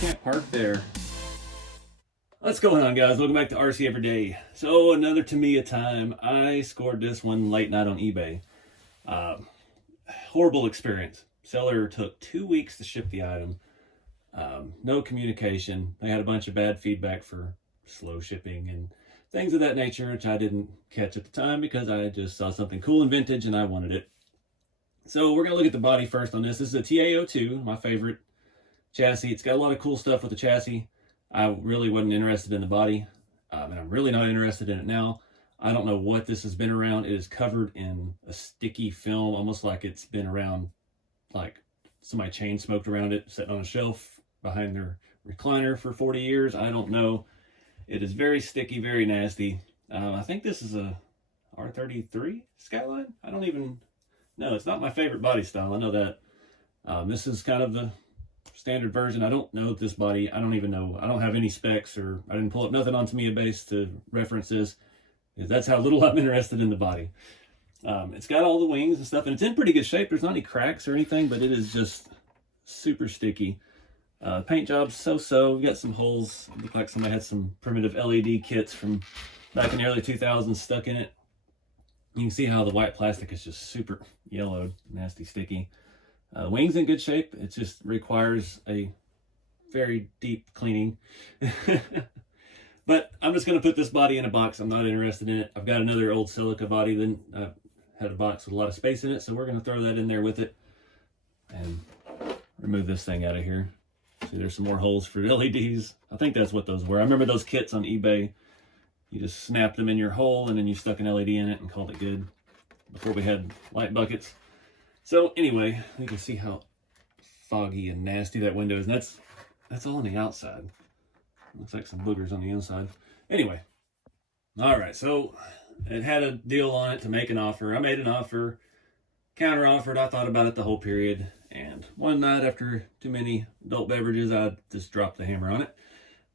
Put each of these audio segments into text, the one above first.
can't park there. What's going on, guys? Welcome back to RC Everyday. So another Tamiya Time. I scored this one late night on eBay. Horrible experience. Seller took 2 weeks to ship the item. No communication. They had a bunch of bad feedback for slow shipping and things of that nature, which I didn't catch at the time because I just saw something cool and vintage and I wanted it. So we're going to look at the body first on this. This is a TA02, my favorite chassis. It's got a lot of cool stuff with the chassis. I really wasn't interested in the body, and I'm really not interested in it now. I don't know what this has been around. It is covered in a sticky film, almost like it's been around, like somebody chain smoked around it, sitting on a shelf behind their recliner for 40 years. I don't know. It is very sticky, very nasty. I think this is a R33 Skyline. I don't even know. It's not my favorite body style. I know that. This is kind of the standard version. I don't know this body. I don't even know. I don't have any specs, or I didn't pull up nothing on Tamiya base to reference this. That's how little I'm interested in the body. It's got all the wings and stuff, and it's in pretty good shape. There's not any cracks or anything, but it is just super sticky. Paint job's so-so. We've got some holes. Look like somebody had some primitive LED kits from back in the early 2000s stuck in it. You can see how the white plastic is just super yellowed, nasty, sticky. Wings in good shape. It just requires a very deep cleaning. But I'm just going to put this body in a box. I'm not interested in it. I've got another old silica body that had a box with a lot of space in it, so we're going to throw that in there with it and remove this thing out of here. See, there's some more holes for LEDs. I think that's what those were. I remember those kits on eBay. You just snapped them in your hole and then you stuck an LED in it and called it good, before we had light buckets. So anyway, you can see how foggy and nasty that window is. And that's all on the outside. Looks like some boogers on the inside. Anyway, all right, so it had a deal on it to make an offer. I made an offer, counter offered. I thought about it the whole period. And one night after too many adult beverages, I just dropped the hammer on it.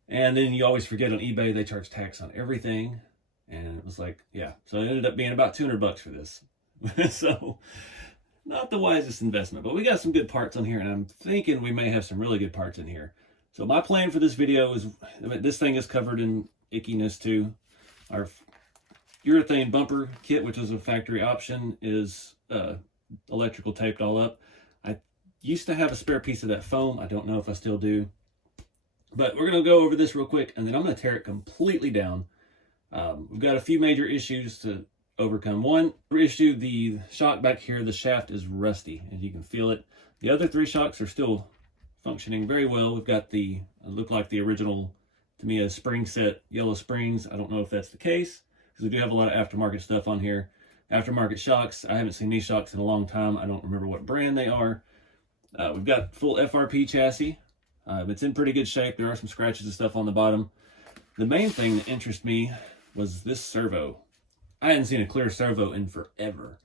And then you always forget on eBay, they charge tax on everything. And it was like, yeah. So it ended up being about 200 bucks for this. So not the wisest investment, but we got some good parts on here, and I'm thinking we may have some really good parts in here. So my plan for this video is, this thing is covered in ickiness too. Our urethane bumper kit, which is a factory option, is electrical taped all up. I used to have a spare piece of that foam. I don't know if I still do. But we're going to go over this real quick, and then I'm going to tear it completely down. We've got a few major issues to overcome. One issue, the shock back here, the shaft is rusty, and you can feel it. The other 3 shocks are still functioning very well. We've got the, look like the original Tamiya spring set yellow springs. I don't know if that's the case, because we do have a lot of aftermarket stuff on here. Aftermarket shocks, I haven't seen these shocks in a long time. I don't remember what brand they are. We've got full FRP chassis. It's in pretty good shape. There are some scratches and stuff on the bottom. The main thing that interested me was this servo. I hadn't seen a clear servo in forever,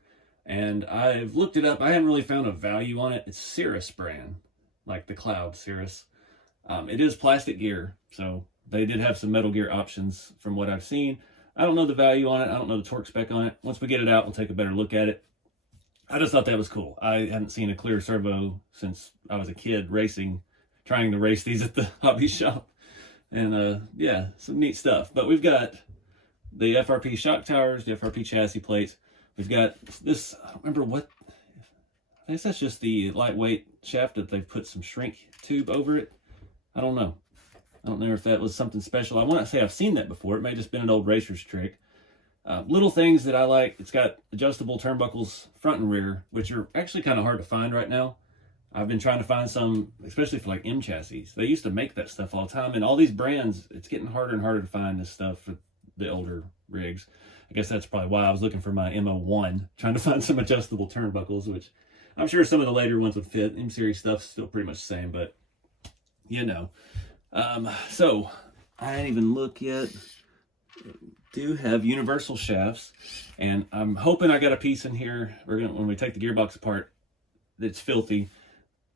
and I've looked it up. I haven't really found a value on it. It's Cirrus brand, like the Cloud Cirrus. It is plastic gear, so they did have some metal gear options from what I've seen. I don't know the value on it. I don't know the torque spec on it. Once we get it out, we'll take a better look at it. I just thought that was cool. I hadn't seen a clear servo since I was a kid racing, trying to race these at the hobby shop. And yeah, some neat stuff. But we've got the FRP shock towers, the FRP chassis plates. We've got this, I don't remember what, I guess that's just the lightweight shaft that they've put some shrink tube over it. I don't know. I don't know if that was something special. I want to say I've seen that before. It may have just been an old racer's trick. Little things that I like. It's got adjustable turnbuckles front and rear, which are actually kind of hard to find right now. I've been trying to find some, especially for like M chassis. They used to make that stuff all the time, and all these brands, it's getting harder and harder to find this stuff for the older rigs. I guess that's probably why I was looking for my M01, trying to find some adjustable turnbuckles, which I'm sure some of the later ones would fit. M series stuff's still pretty much the same, but you know. So I didn't even look yet. Do have universal shafts, and I'm hoping I got a piece in here. When we take the gearbox apart, that's filthy.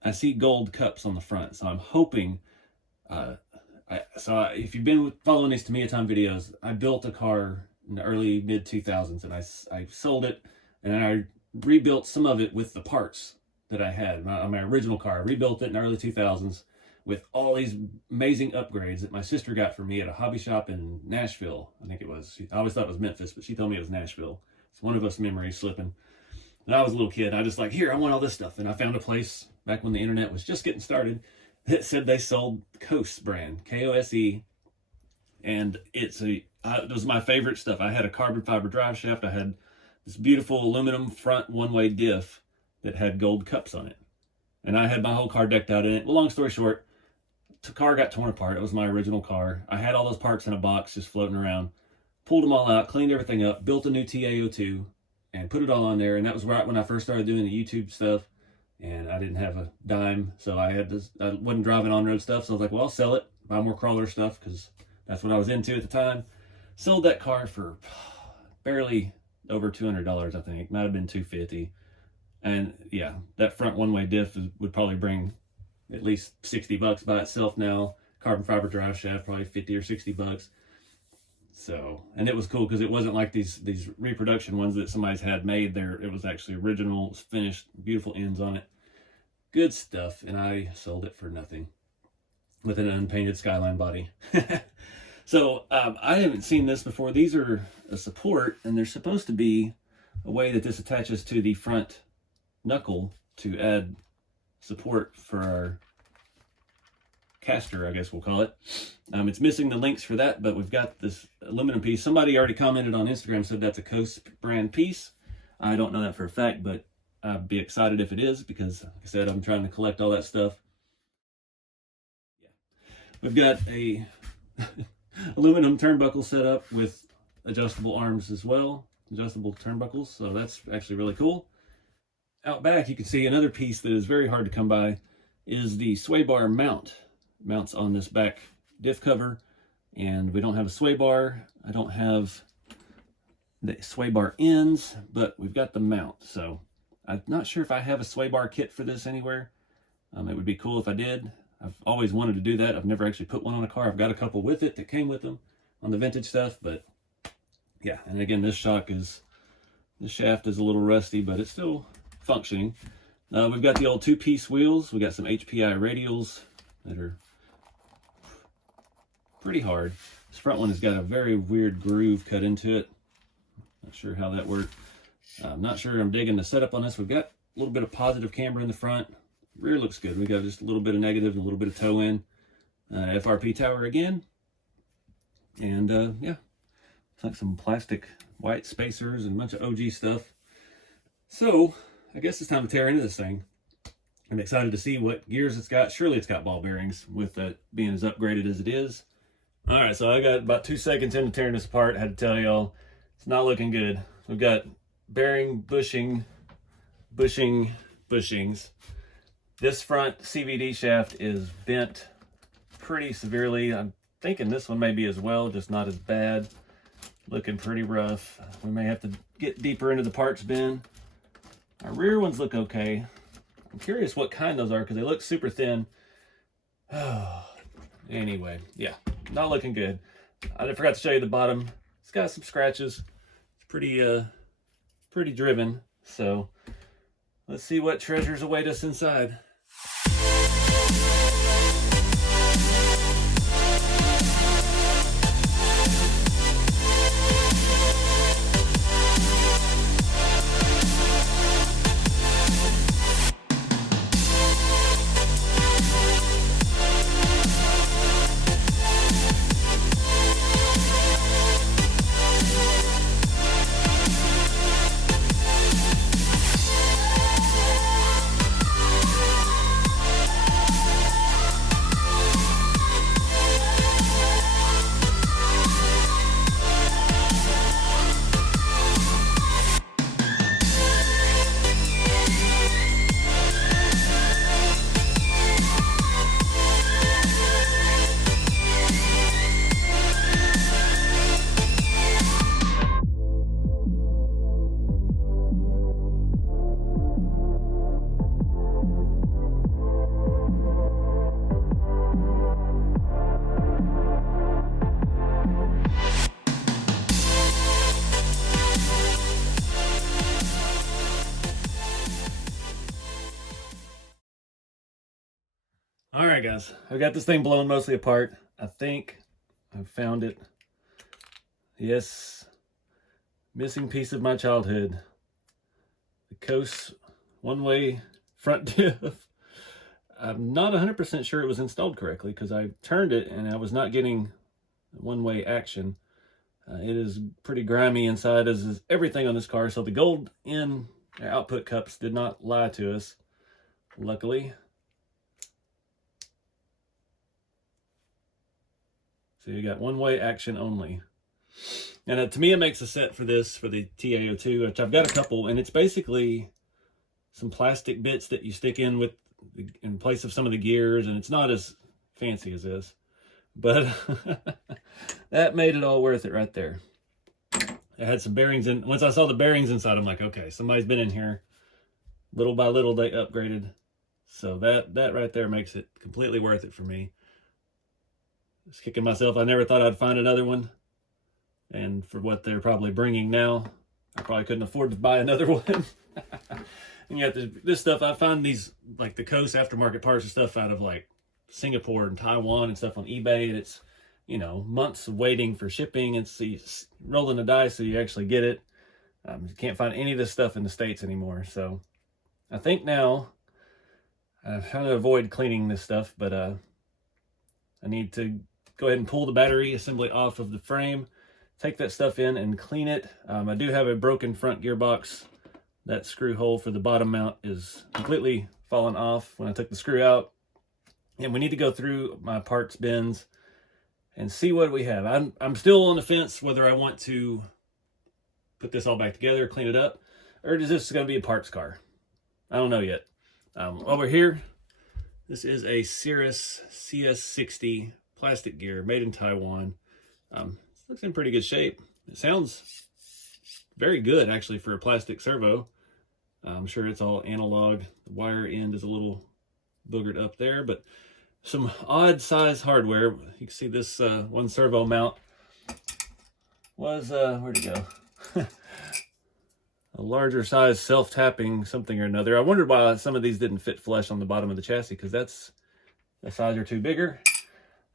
I see gold cups on the front, so I'm hoping. If you've been following these Tamiya Time videos, I built a car in the early mid 2000s, and I sold it, and I rebuilt some of it with the parts that I had on my original car. I rebuilt it in the early 2000s. with all these amazing upgrades that my sister got for me at a hobby shop in Nashville. I think it was. I always thought it was Memphis, but she told me it was Nashville. It's one of us memories slipping. And I was a little kid. I just like, here, I want all this stuff. And I found a place back when the internet was just getting started that said they sold Kose brand, Kose. And it was my favorite stuff. I had a carbon fiber drive shaft. I had this beautiful aluminum front one-way diff that had gold cups on it. And I had my whole car decked out in it. Well, long story short, the car got torn apart. It was my original car. I had all those parts in a box just floating around. Pulled them all out, cleaned everything up, built a new TA02, and put it all on there. And that was right when I first started doing the YouTube stuff. And I didn't have a dime, so I wasn't driving on-road stuff. So I was like, well, I'll sell it, buy more crawler stuff, because that's what I was into at the time. Sold that car for barely over $200, I think. Might have been $250. And yeah, that front one-way diff would probably bring at least $60 by itself now. Carbon fiber drive shaft, probably 50 or $60. So, and it was cool because it wasn't like these reproduction ones that somebody's had made there. It was actually original, it was finished, beautiful ends on it. Good stuff. And I sold it for nothing with an unpainted Skyline body. So I haven't seen this before. These are a support, and there's supposed to be a way that this attaches to the front knuckle to add support for our caster, I guess we'll call it. It's missing the links for that, but we've got this aluminum piece. Somebody already commented on Instagram, said that's a Kose brand piece. I don't know that for a fact, but I'd be excited if it is, because like I said, I'm trying to collect all that stuff. Yeah. We've got a aluminum turnbuckle set up with adjustable arms as well, adjustable turnbuckles, so that's actually really cool. Out back, you can see another piece that is very hard to come by is the sway bar mount. Mounts on this back diff cover, and we don't have a sway bar. I don't have the sway bar ends, but we've got the mount. So I'm not sure if I have a sway bar kit for this anywhere. It would be cool if I did. I've always wanted to do that. I've never actually put one on a car. I've got a couple with it that came with them on the vintage stuff, but yeah. And again, this shaft is a little rusty, but it's still functioning. We've got the old two-piece wheels. We got some HPI radials that are pretty hard. This front one has got a very weird groove cut into it. Not sure how that worked. I'm not sure I'm digging the setup on this. We've got a little bit of positive camber in the front. Rear looks good. We got just a little bit of negative and a little bit of toe in. FRP tower again. And yeah, it's like some plastic white spacers and a bunch of OG stuff. So I guess it's time to tear into this thing. I'm excited to see what gears it's got. Surely it's got ball bearings with it being as upgraded as it is. All right, so I got about 2 seconds into tearing this apart. I had to tell y'all, it's not looking good. We've got bearing bushings. This front CVD shaft is bent pretty severely. I'm thinking this one may be as well, just not as bad. Looking pretty rough. We may have to get deeper into the parts bin. Our rear ones look okay. I'm curious what kind those are because they look super thin. Anyway, yeah, not looking good. I forgot to show you the bottom. It's got some scratches. It's pretty driven. So let's see what treasures await us inside. right, guys, I've got this thing blown mostly apart. I think I've found it. Yes, missing piece of my childhood. The Kose one-way front diff. I'm not 100% sure it was installed correctly because I turned it and I was not getting one-way action. It is pretty grimy inside, as is everything on this car. So the gold in output cups did not lie to us, luckily. So you got one-way action only. And Tamiya makes a set for this, for the TA02, which I've got a couple, and it's basically some plastic bits that you stick in place of some of the gears, and it's not as fancy as this. But that made it all worth it right there. It had some bearings in. Once I saw the bearings inside, I'm like, okay, somebody's been in here. Little by little, they upgraded. So that right there makes it completely worth it for me. Just kicking myself. I never thought I'd find another one. And for what they're probably bringing now, I probably couldn't afford to buy another one. And yet this stuff, I find these, like the Kose aftermarket parts and stuff out of like Singapore and Taiwan and stuff on eBay, and it's, you know, months of waiting for shipping, and so rolling the dice so you actually get it. You can't find any of this stuff in the States anymore. So I think now I'm trying to avoid cleaning this stuff, but I need to go ahead and pull the battery assembly off of the frame, take that stuff in and clean it. I do have a broken front gearbox. That screw hole for the bottom mount is completely fallen off when I took the screw out. And we need to go through my parts bins and see what we have. I'm still on the fence whether I want to put this all back together, clean it up, or is this going to be a parts car? I don't know yet. Over here, this is a Cirrus CS60 plastic gear made in Taiwan. It looks in pretty good shape. It sounds very good, actually, for a plastic servo. I'm sure it's all analog. The wire end is a little boogered up there, but some odd size hardware. You can see this one servo mount was, where'd it go? A larger size self-tapping something or another. I wondered why some of these didn't fit flush on the bottom of the chassis, because that's a size or two bigger.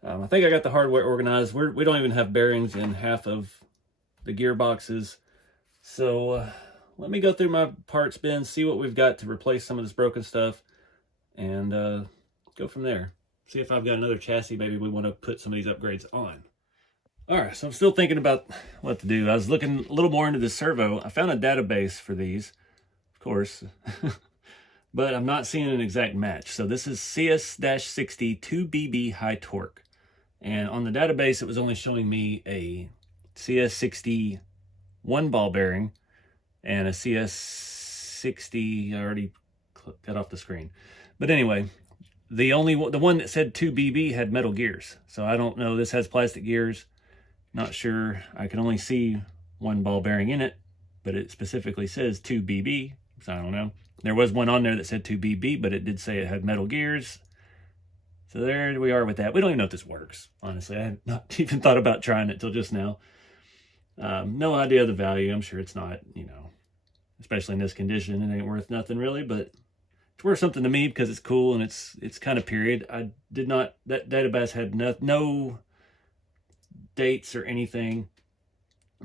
I think I got the hardware organized. We don't even have bearings in half of the gearboxes. So let me go through my parts bin, see what we've got to replace some of this broken stuff, and go from there. See if I've got another chassis maybe we want to put some of these upgrades on. All right, so I'm still thinking about what to do. I was looking a little more into the servo. I found a database for these, of course, but I'm not seeing an exact match. So this is CS-60 2BB high torque. And on the database, it was only showing me a CS60 one ball bearing and a CS60, I already cut off the screen. But anyway, the one that said 2BB had metal gears. So I don't know, this has plastic gears. Not sure, I can only see one ball bearing in it, but it specifically says 2BB, so I don't know. There was one on there that said 2BB, but it did say it had metal gears. So there we are with that. We don't even know if this works, honestly. I had not even thought about trying it till just now. No idea of the value. I'm sure it's not, you know, especially in this condition, it ain't worth nothing really, but it's worth something to me because it's cool and it's kind of period. I did not, that database had no dates or anything.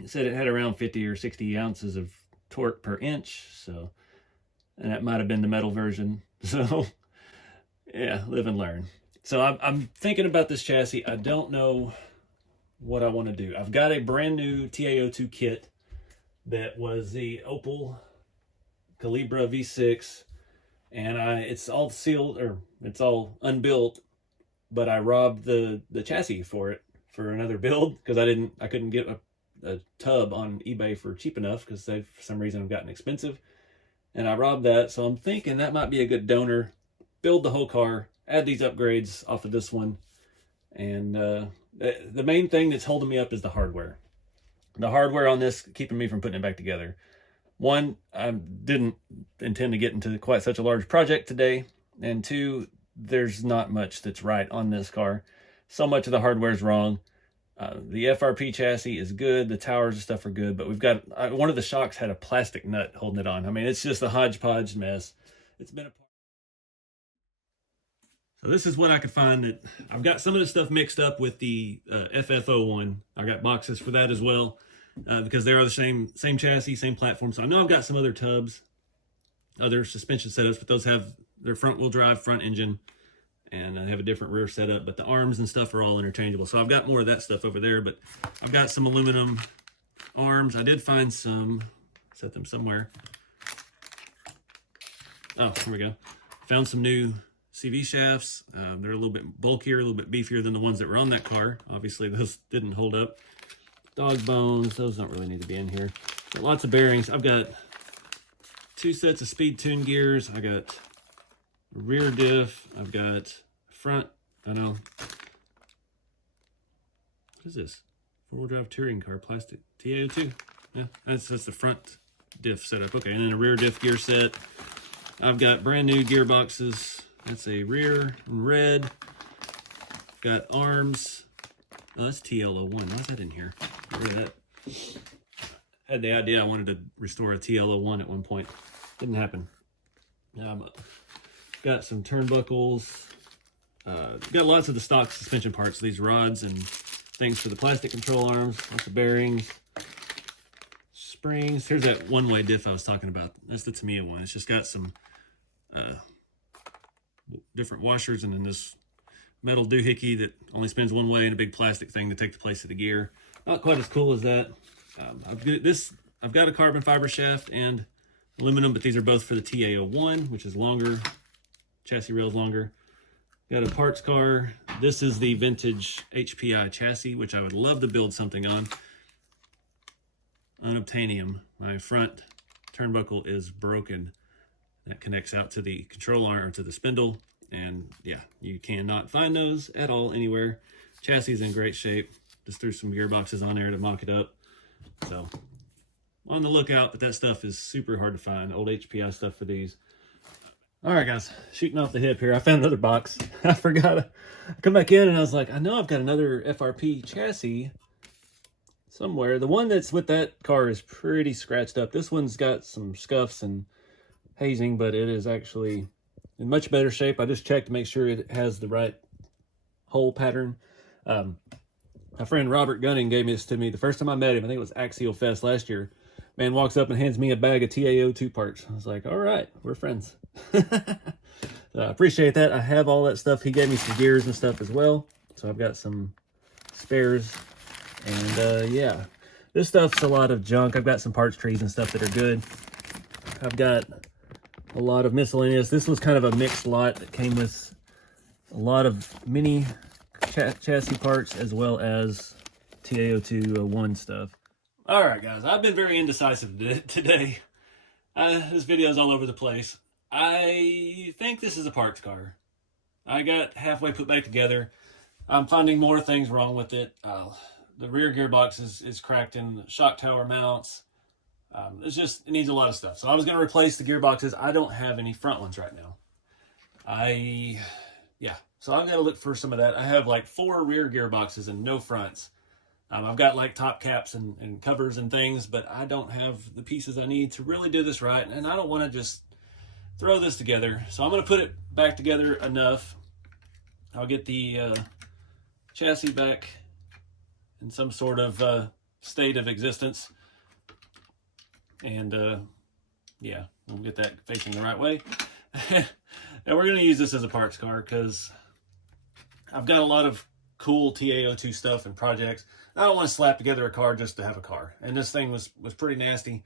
It said it had around 50 or 60 ounces of torque per inch, so, and that might have been the metal version. So yeah, live and learn. So I'm thinking about this chassis. I don't know what I want to do. I've got a brand new TA02 kit that was the Opel Calibra V6, and it's all sealed, or it's all unbuilt, but I robbed the chassis for it for another build because I couldn't get a tub on eBay for cheap enough because they for some reason have gotten expensive, and I robbed that. So I'm thinking that might be a good donor. Build the whole car, add these upgrades off of this one, and the main thing that's holding me up is the hardware. The hardware on this keeping me from putting it back together. One, I didn't intend to get into quite such a large project today, and two, there's not much that's right on this car. So much of the hardware is wrong. The FRP chassis is good, the towers and stuff are good, but we've got one of the shocks had a plastic nut holding it on. I mean, it's just a hodgepodge mess. It's been a So this is what I could find. That I've got some of the stuff mixed up with the FF01. I got boxes for that as well, because they are the same chassis, same platform. So I know I've got some other tubs, other suspension setups, but those have their front wheel drive, front engine, and I have a different rear setup, but the arms and stuff are all interchangeable. So I've got more of that stuff over there, but I've got some aluminum arms. I did find some, set them somewhere. Oh, here we go. Found some new CV shafts. They're a little bit bulkier, a little bit beefier than the ones that were on that car. Obviously, those didn't hold up. Dog bones, those don't really need to be in here. But lots of bearings. I've got 2 sets of speed tune gears. I got rear diff. I've got front, I know. What is this? 4-wheel drive touring car, plastic. TA02. Yeah, that's the front diff setup. Okay, and then a rear diff gear set. I've got brand new gearboxes. That's a rear in red. Got arms. Oh, that's TL01. Why is that in here? Get rid of that. I had the idea I wanted to restore a TL01 at one point. Didn't happen. Got some turnbuckles. Got lots of the stock suspension parts. These rods and things for the plastic control arms. Lots of bearings. Springs. Here's that one-way diff I was talking about. That's the Tamiya one. It's just got some different washers and then this metal doohickey that only spins one way and a big plastic thing to take the place of the gear. Not quite as cool as that. I've got a carbon fiber shaft and aluminum, but these are both for the TA01, which is longer. Chassis rail is longer. Got a parts car. This is the vintage HPI chassis, which I would love to build something on. Unobtainium. My front turnbuckle is broken. That connects out to the control arm or to the spindle. And yeah, you cannot find those at all anywhere. Chassis is in great shape. Just threw some gearboxes on there to mock it up. So on the lookout, but that stuff is super hard to find. Old HPI stuff for these. All right, guys, shooting off the hip here. I found another box. I forgot. I come back in and I was like, I know I've got another FRP chassis somewhere. The one that's with that car is pretty scratched up. This one's got some scuffs and hazing, but it is actually in much better shape. I just checked to make sure it has the right hole pattern. My friend Robert Gunning gave this to me the first time I met him. I think it was Axial Fest last year. Man walks up and hands me a bag of TA02 parts. I was like, all right, we're friends. So I appreciate that. I have all that stuff. He gave me some gears and stuff as well. So I've got some spares. And yeah, this stuff's a lot of junk. I've got some parts trees and stuff that are good. I've got a lot of miscellaneous. This was kind of a mixed lot that came with a lot of mini chassis parts as well as TA02 stuff. All right, guys, I've been very indecisive today. This video is all over the place. I think this is a parts car. I got halfway put back together. I'm finding more things wrong with it. The rear gearbox is cracked in the shock tower mounts. It needs a lot of stuff. So I was going to replace the gearboxes. I don't have any front ones right now. So I've got to look for some of that. I have like 4 rear gearboxes and no fronts. I've got like top caps and covers and things, but I don't have the pieces I need to really do this right. And I don't want to just throw this together. So I'm going to put it back together enough. I'll get the chassis back in some sort of state of existence. And yeah, we'll get that facing the right way. And we're going to use this as a parts car because I've got a lot of cool TA02 stuff and projects. I don't want to slap together a car just to have a car. And this thing was pretty nasty.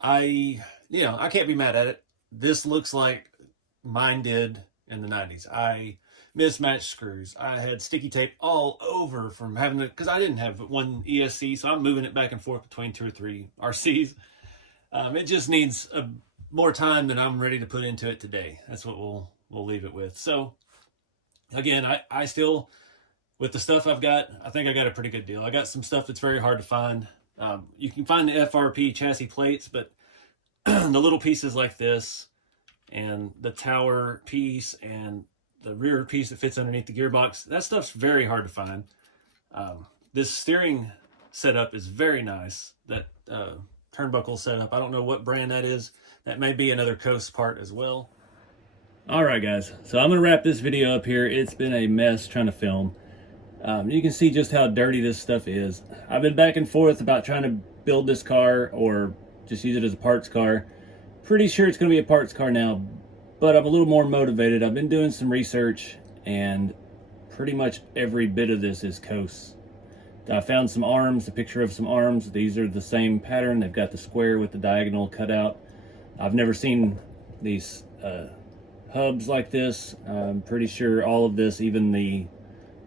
I can't be mad at it. This looks like mine did in the 90s. I mismatched screws. I had sticky tape all over from having to, because I didn't have one ESC, so I'm moving it back and forth between 2 or 3 RCs. It just needs more time than I'm ready to put into it today. That's what we'll leave it with. So again, I still, with the stuff I've got, I think I got a pretty good deal. I got some stuff that's very hard to find. You can find the FRP chassis plates, but the little pieces like this and the tower piece and the rear piece that fits underneath the gearbox, that stuff's very hard to find. This steering setup is very nice. That turnbuckle setup, I don't know what brand that is. That may be another Kose part as well. Alright guys, so I'm going to wrap this video up here. It's been a mess trying to film. You can see just how dirty this stuff is. I've been back and forth about trying to build this car or just use it as a parts car. Pretty sure it's going to be a parts car now, but I'm a little more motivated. I've been doing some research and pretty much every bit of this is Kose. I found some arms, a picture of some arms. These are the same pattern. They've got the square with the diagonal cut out. I've never seen these hubs like this. I'm pretty sure all of this, even the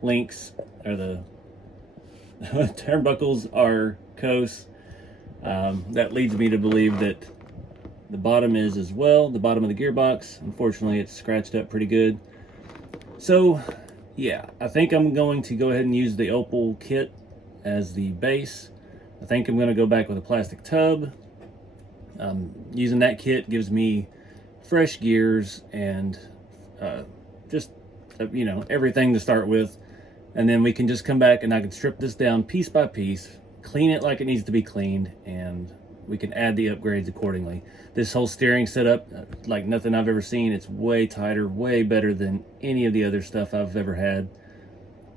links or the turnbuckles, are Kose. That leads me to believe that the bottom is as well, the bottom of the gearbox. Unfortunately, it's scratched up pretty good. So yeah, I think I'm going to go ahead and use the Opal kit as the base. I think I'm going to go back with a plastic tub. Using that kit gives me fresh gears and just you know, everything to start with, and then we can just come back and I can strip this down piece by piece, clean it like it needs to be cleaned, and we can add the upgrades accordingly. This whole steering setup, like nothing I've ever seen. It's way tighter, way better than any of the other stuff I've ever had.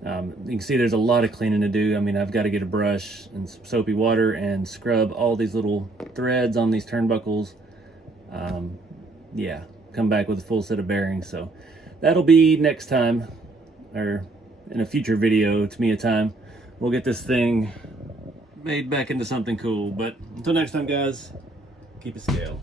You can see there's a lot of cleaning to do. I mean, I've got to get a brush and some soapy water and scrub all these little threads on these turnbuckles. Yeah, come back with a full set of bearings. So that'll be next time, or in a future video. Tamiya time. We'll get this thing made back into something cool. But until next time, guys, keep it scale.